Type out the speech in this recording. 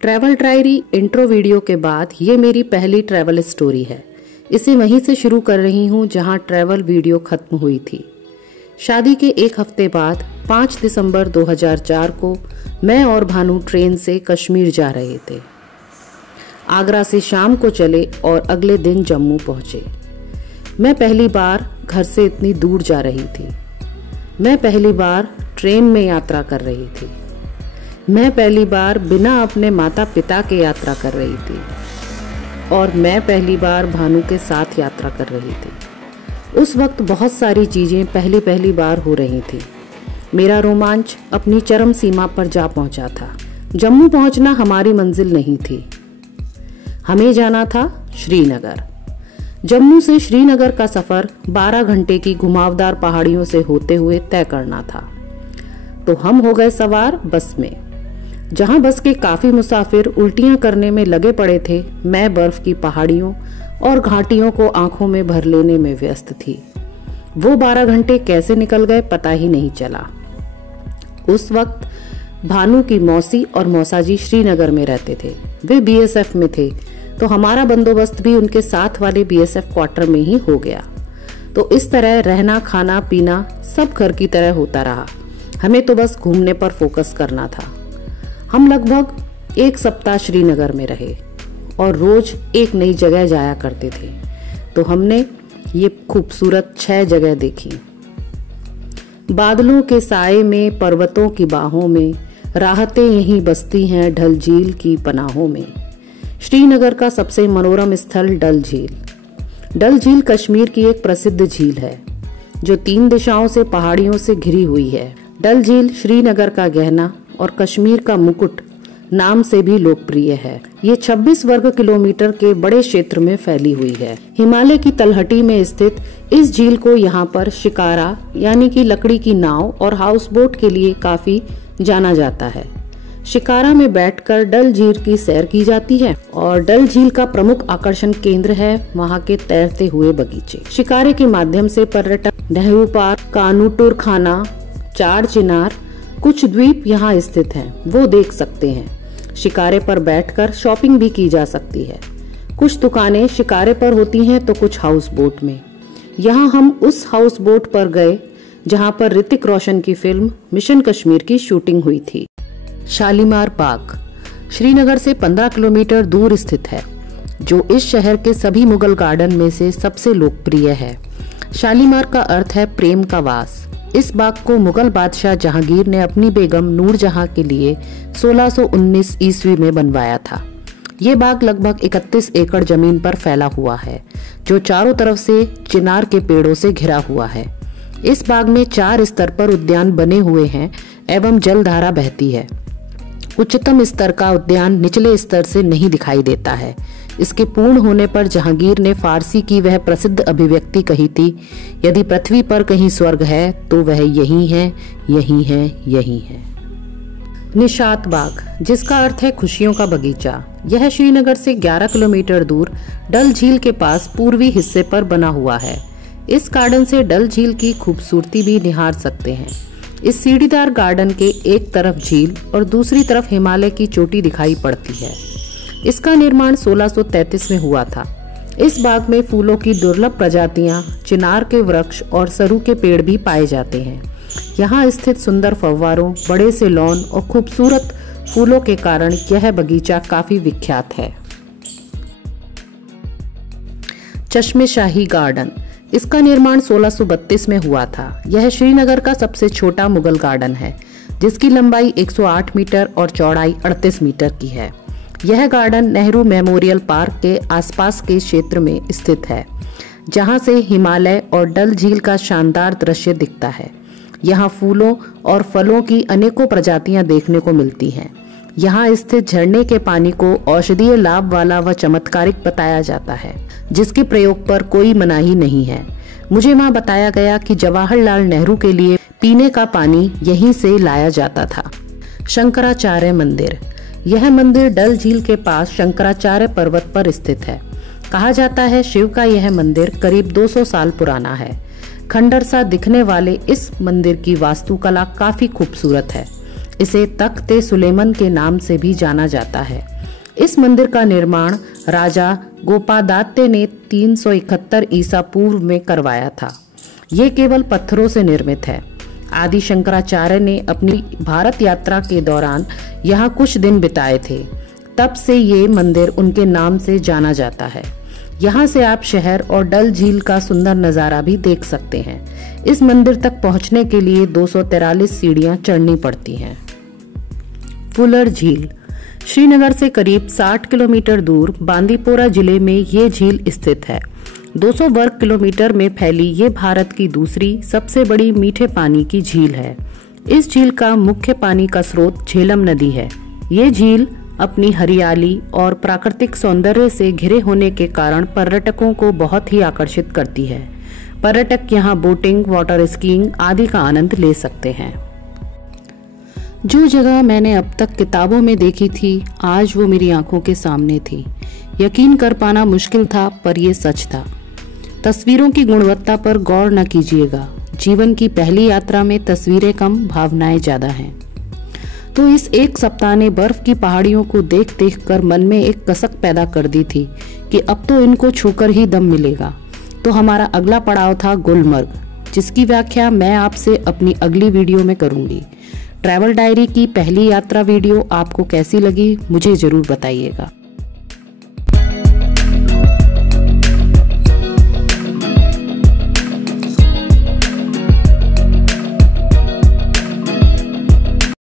Travel diary intro video के बाद ये मेरी पहली ट्रैवल स्टोरी है। इसे वहीं से शुरू कर रही हूँ जहाँ ट्रैवल वीडियो खत्म हुई थी। शादी के एक हफ्ते बाद 5 दिसंबर 2004 को मैं और भानु ट्रेन से कश्मीर जा रहे थे। आगरा से शाम को चले और अगले दिन जम्मू पहुंचे। मैं पहली बार घर से इतनी दूर जा रही थी। मैं पहली बार ट्रेन में यात्रा कर रही थी। मैं पहली बार बिना अपने माता पिता के यात्रा कर रही थी और मैं पहली बार भानु के साथ यात्रा कर रही थी। उस वक्त बहुत सारी चीज़ें पहली बार हो रही थी। मेरा रोमांच अपनी चरम सीमा पर जा पहुंचा था। जम्मू पहुंचना हमारी मंजिल नहीं थी। हमें जाना था श्रीनगर। जम्मू से श्रीनगर का सफ़र 12 घंटे की घुमावदार पहाड़ियों से होते हुए तय करना था। तो हम हो गए सवार बस में। जहां बस के काफी मुसाफिर उल्टियां करने में लगे पड़े थे, मैं बर्फ की पहाड़ियों और घाटियों को आंखों में भर लेने में व्यस्त थी। वो 12 घंटे कैसे निकल गए पता ही नहीं चला। उस वक्त भानु की मौसी और मौसाजी श्रीनगर में रहते थे। वे बीएसएफ में थे, तो हमारा बंदोबस्त भी उनके साथ वाले बीएसएफ क्वार्टर में ही हो गया। तो इस तरह रहना खाना पीना सब घर की तरह होता रहा। हमें तो बस घूमने पर फोकस करना था। हम लगभग 1 सप्ताह श्रीनगर में रहे और रोज एक नई जगह जाया करते थे। तो हमने ये खूबसूरत 6 जगह देखी। बादलों के साए में, पर्वतों की बाहों में, राहतें यहीं बसती हैं डल झील की पनाहों में। श्रीनगर का सबसे मनोरम स्थल डल झील। डल झील कश्मीर की एक प्रसिद्ध झील है जो 3 दिशाओं से पहाड़ियों से घिरी हुई है। डल झील श्रीनगर का गहना और कश्मीर का मुकुट नाम से भी लोकप्रिय है। ये 26 वर्ग किलोमीटर के बड़े क्षेत्र में फैली हुई है। हिमालय की तलहटी में स्थित इस झील को यहाँ पर शिकारा यानी कि लकड़ी की नाव और हाउस बोट के लिए काफी जाना जाता है। शिकारा में बैठकर डल झील की सैर की जाती है और डल झील का प्रमुख आकर्षण केंद्र है वहाँ के तैरते हुए बगीचे। शिकारे के माध्यम से पर्यटक नेहरू पार्क, कानूटुर खाना, चार चिनार, कुछ द्वीप यहाँ स्थित हैं, वो देख सकते हैं। शिकारे पर बैठकर शॉपिंग भी की जा सकती है। कुछ दुकानें शिकारे पर होती हैं तो कुछ हाउस बोट में। यहाँ हम उस हाउस बोट पर गए जहाँ पर ऋतिक रोशन की फिल्म मिशन कश्मीर की शूटिंग हुई थी। शालीमार बाग श्रीनगर से 15 किलोमीटर दूर स्थित है, जो इस शहर के सभी मुगल गार्डन में से सबसे लोकप्रिय है। शालीमार का अर्थ है प्रेम का वास। इस बाग को मुगल बादशाह जहांगीर ने अपनी बेगम नूरजहां के लिए 1619 ईस्वी में बनवाया था। ये बाग लगभग 31 एकड़ जमीन पर फैला हुआ है, जो चारों तरफ से चिनार के पेड़ों से घिरा हुआ है। इस बाग में 4 स्तर पर उद्यान बने हुए हैं एवं जलधारा बहती है। उच्चतम स्तर का उद्यान निचले स्तर से नहीं दिखाई देता है। इसके पूर्ण होने पर जहांगीर ने फारसी की वह प्रसिद्ध अभिव्यक्ति कही थी, यदि पृथ्वी पर कहीं स्वर्ग है तो वह यही है, यही है, यही है। निशात बाग, जिसका अर्थ है खुशियों का बगीचा, यह श्रीनगर से 11 किलोमीटर दूर डल झील के पास पूर्वी हिस्से पर बना हुआ है। इस गार्डन से डल झील की खूबसूरती भी निहार सकते हैं। इस सीढ़ीदार गार्डन के एक तरफ झील और दूसरी तरफ हिमालय की चोटी दिखाई पड़ती है। इसका निर्माण 1633 में हुआ था। इस बाग में फूलों की दुर्लभ प्रजातियां, चिनार के वृक्ष और सरू के पेड़ भी पाए जाते हैं। यहाँ स्थित सुंदर फव्वारों, बड़े से लॉन और खूबसूरत फूलों के कारण यह बगीचा काफी विख्यात है। चश्मे शाही गार्डन, इसका निर्माण 1632 में हुआ था। यह श्रीनगर का सबसे छोटा मुगल गार्डन है, जिसकी लंबाई 108 मीटर और चौड़ाई 38 मीटर की है। यह गार्डन नेहरू मेमोरियल पार्क के आसपास के क्षेत्र में स्थित है, जहां से हिमालय और डल झील का शानदार दृश्य दिखता है। यहाँ फूलों और फलों की अनेकों प्रजातियां देखने को मिलती हैं। यहाँ स्थित झरने के पानी को औषधीय लाभ वाला व चमत्कारिक बताया जाता है, जिसके प्रयोग पर कोई मनाही नहीं है। मुझे वहाँ बताया गया कि जवाहरलाल नेहरू के लिए पीने का पानी यहीं से लाया जाता था। शंकराचार्य मंदिर, यह मंदिर डल झील के पास शंकराचार्य पर्वत पर स्थित है। कहा जाता है शिव का यह मंदिर करीब 200 साल पुराना है। खंडर सा दिखने वाले इस मंदिर की वास्तुकला काफी खूबसूरत है। इसे तख्त-ए-सुलेमान के नाम से भी जाना जाता है। इस मंदिर का निर्माण राजा गोपादात्य ने 371 ईसा पूर्व में करवाया था। ये केवल पत्थरों से निर्मित है। आदि शंकराचार्य ने अपनी भारत यात्रा के दौरान यहाँ कुछ दिन बिताए थे, तब से ये मंदिर उनके नाम से जाना जाता है। यहाँ से आप शहर और डल झील का सुंदर नज़ारा भी देख सकते हैं। इस मंदिर तक पहुँचने के लिए 243 सीढ़ियाँ चढ़नी पड़ती हैं। फुलर झील श्रीनगर से करीब 60 किलोमीटर दूर बांदीपोरा जिले में ये झील स्थित है। 200 वर्ग किलोमीटर में फैली ये भारत की दूसरी सबसे बड़ी मीठे पानी की झील है। इस झील का मुख्य पानी का स्रोत झेलम नदी है। ये झील अपनी हरियाली और प्राकृतिक सौंदर्य से घिरे होने के कारण पर्यटकों को बहुत ही आकर्षित करती है। पर्यटक यहाँ बोटिंग, वाटर स्कीइंग आदि का आनंद ले सकते हैं। जो जगह मैंने अब तक किताबों में देखी थी, आज वो मेरी आंखों के सामने थी। यकीन कर पाना मुश्किल था, पर ये सच था। तस्वीरों की गुणवत्ता पर गौर न कीजिएगा। जीवन की पहली यात्रा में तस्वीरें कम, भावनाएं ज़्यादा हैं। तो इस एक सप्ताह ने बर्फ की पहाड़ियों को देख देख कर मन में एक कसक पैदा कर दी थी कि अब तो इनको छूकर ही दम मिलेगा। तो हमारा अगला पड़ाव था गुलमर्ग, जिसकी व्याख्या मैं आपसे अपनी अगली वीडियो में करूंगी। ट्रैवल डायरी की पहली यात्रा वीडियो आपको कैसी लगी मुझे ज़रूर बताइएगा।